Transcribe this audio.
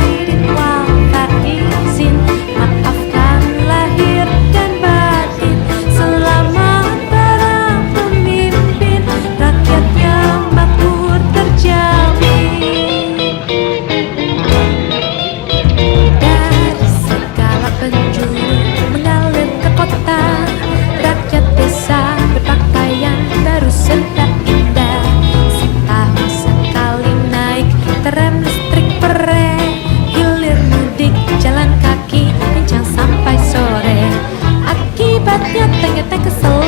Aidin wal faizin, maafkan lahir dan batin. Selamat para pemimpin, rakyatnya makmur terjamin. Dari segala penjuru mengalir ke kota, rakyat desa berpakaian baru serta indah. Setahun sekali naik tram listrik pere, hilir mudik jalan kaki kencang sampai sore. Akibatnya tenggetek kesel